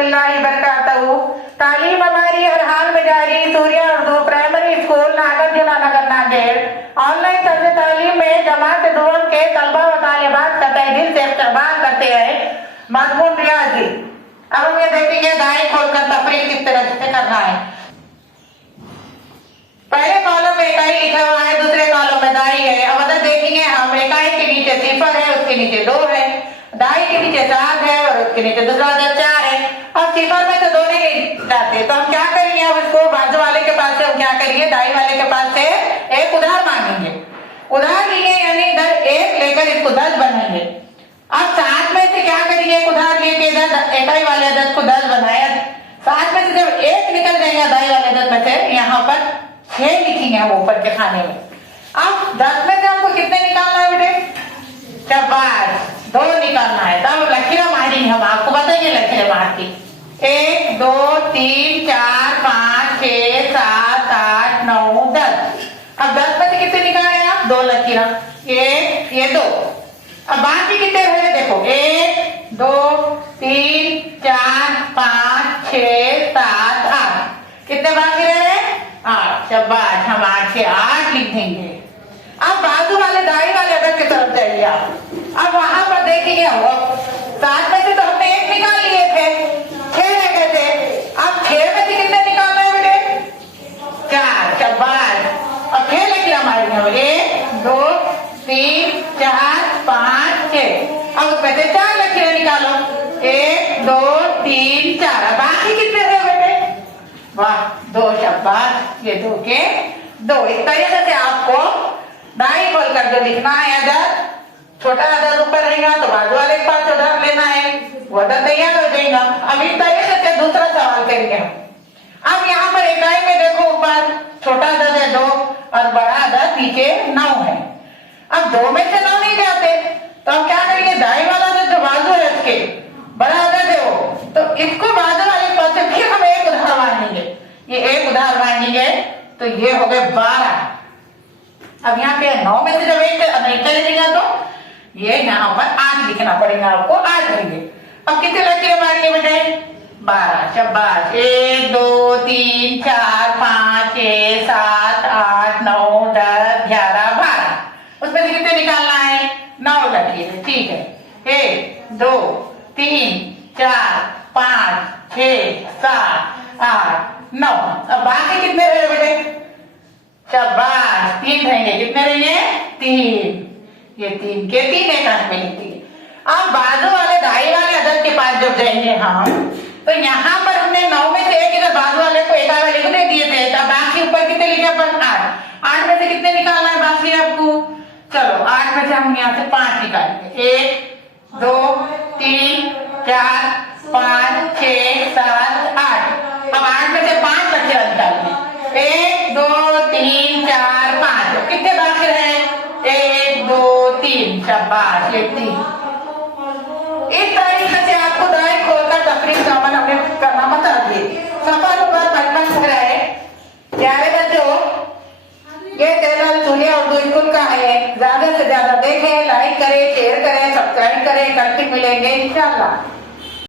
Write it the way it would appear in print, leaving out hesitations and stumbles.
रहमतुल्लाहि बरकातहू। तालीम हमारी हर हाल में जारी। सूर्या उर्दू प्राइमरी स्कूल नागार्जुना नगर नांदेड़। ऑनलाइन तर्ज तालीम में जमात दुआम के तलबा व तालिबात का तहे दिल से इस्तकबाल करते हैं। मजमून रियाजी। अब हम ये देखेंगे दाएं खोलकर तफरीक किस तरह से करना है। पहले कॉलम में इकाई लिखा हुआ है, दूसरे कॉलम में दाई है। अब अदद देखेंगे हम। इकाई के नीचे सिफर है, उसके नीचे 2 है। दाई के नीचे 7 है और उसके नीचे दूसरा अदद 4 है। अब सिफर में तो 2 नहीं जाते, तो हम क्या करेंगे, अब इसको बाजू वाले के पास से हम क्या करेंगे, दाई वाले के पास से एक उधार मांगेंगे। उधार लिए यानी इधर 1 लेकर इसको 10 बनाएंगे। अब 7 में से क्या करेंगे, एक उधार लेके इधर इकाई वाले अदद को 10 बनाया। 7 में से जब 1 निकल जाएगा दाई वाले अदद में से, यहाँ पर 6 लिखेंगे हम ऊपर के खाने में। अब 10 में से हमको कितने निकालना है बेटे, शाबाश 2 निकालना है। तब लकीरें मारेंगे हम, आपको बताइए लकीरें मार के। 1 2 3 4 5 6 7 8 9 10। अब 10 में से कितने निकाले आप, 2 लकीरें, 1 ये 2। अब बाकी कितने हुए देखो, 1 2 3 4 5 6 7 8। कितने बाकी रहे, 8। शाबाश, हम 8 से 8 लिख देंगे। अब बाजू वाले दाई वाले अदद की तरफ जाइए आप। अब वहां पर देखेंगे, 7 में से तो हमने 1 निकाल लिए थे, 6 रह गए थे। अब 6 में से कितने निकालना है बेटे, 4। शाबाश, अब 6 लकीरें हमारी हैं, 1 2 3 4 5 6। अब उसमें से 4 लकीरें निकालो, 1 2 3 4। बाकी कितने थे बेटे, वाह 2। शाबाश, ये 2 के 2। इस तरीके से आपको दाई खोल कर जो लिखना है अदद, छोटा अदद ऊपर रहेगा तो बाजू वाले के पास उधार लेना है, वो अदद तैयार हो जाएगा। अब इस तरीके से दूसरा सवाल करेंगे हम। अब यहाँ पर इकाई में देखो, ऊपर छोटा अदद है 2 और बड़ा अदद नीचे 9 है। अब 2 में से 9 नहीं जाते, तो हम क्या करेंगे, दाई वाला अदद जो बाजू है इसके बड़ा अदद है वो, तो इसको बाजू वाले के पास से फिर हम 1 उधार मांगेंगे। ये 1 उधार मांगेंगे तो ये हो गए 12। अब यहाँ पे 9 में से जब 1 नहीं चलेगा तो ये यहाँ पर 8 लिखना पड़ेगा आपको, 8 रहेंगे। अब कितने लकीरें मारेंगे बेटे, 12। शाबाश, 1 2 3 4 5 6 7 8 9 10 11 12। उसमें से कितने निकालना है, 9 लकीरें, ठीक है। 1 2 3 4 5 6 7 8 9। अब बाकी कितने रहे बेटे, शाबाश 3 रहेंगे। कितने रहेंगे, 3। ये 3 के 3 एक हाथ में लिखती है। अब बाजू वाले दाई वाले अदद के पास जब जाएंगे हम, तो यहाँ पर हमने 9 में से 1 इधर बाजू वाले को एक वाले को दे दिए थे, तब बाकी ऊपर कितने लिखे अपन, 8। 8 में से कितने निकालना है बाकी आपको, चलो 8 में से हम यहाँ से 5 निकालेंगे। 1 2 3 4 5 6 7 8। अब 8 में से 5 लकीरें निकालेंगे, 1 2 3 4 5। कितने बाकी रहे, 1 2 3। शाबाश, ये 3। इस तरीके से आपको दाई खोलकर तफरीक का अमल हमने करना बता दिए। सफा नंबर 55 है। प्यारे बच्चों, ये चैनल सूर्या उर्दू स्कूल का है। ज्यादा से ज्यादा देखें, लाइक करें, शेयर करें, सब्सक्राइब करें। कल फिर मिलेंगे इंशाअल्लाह।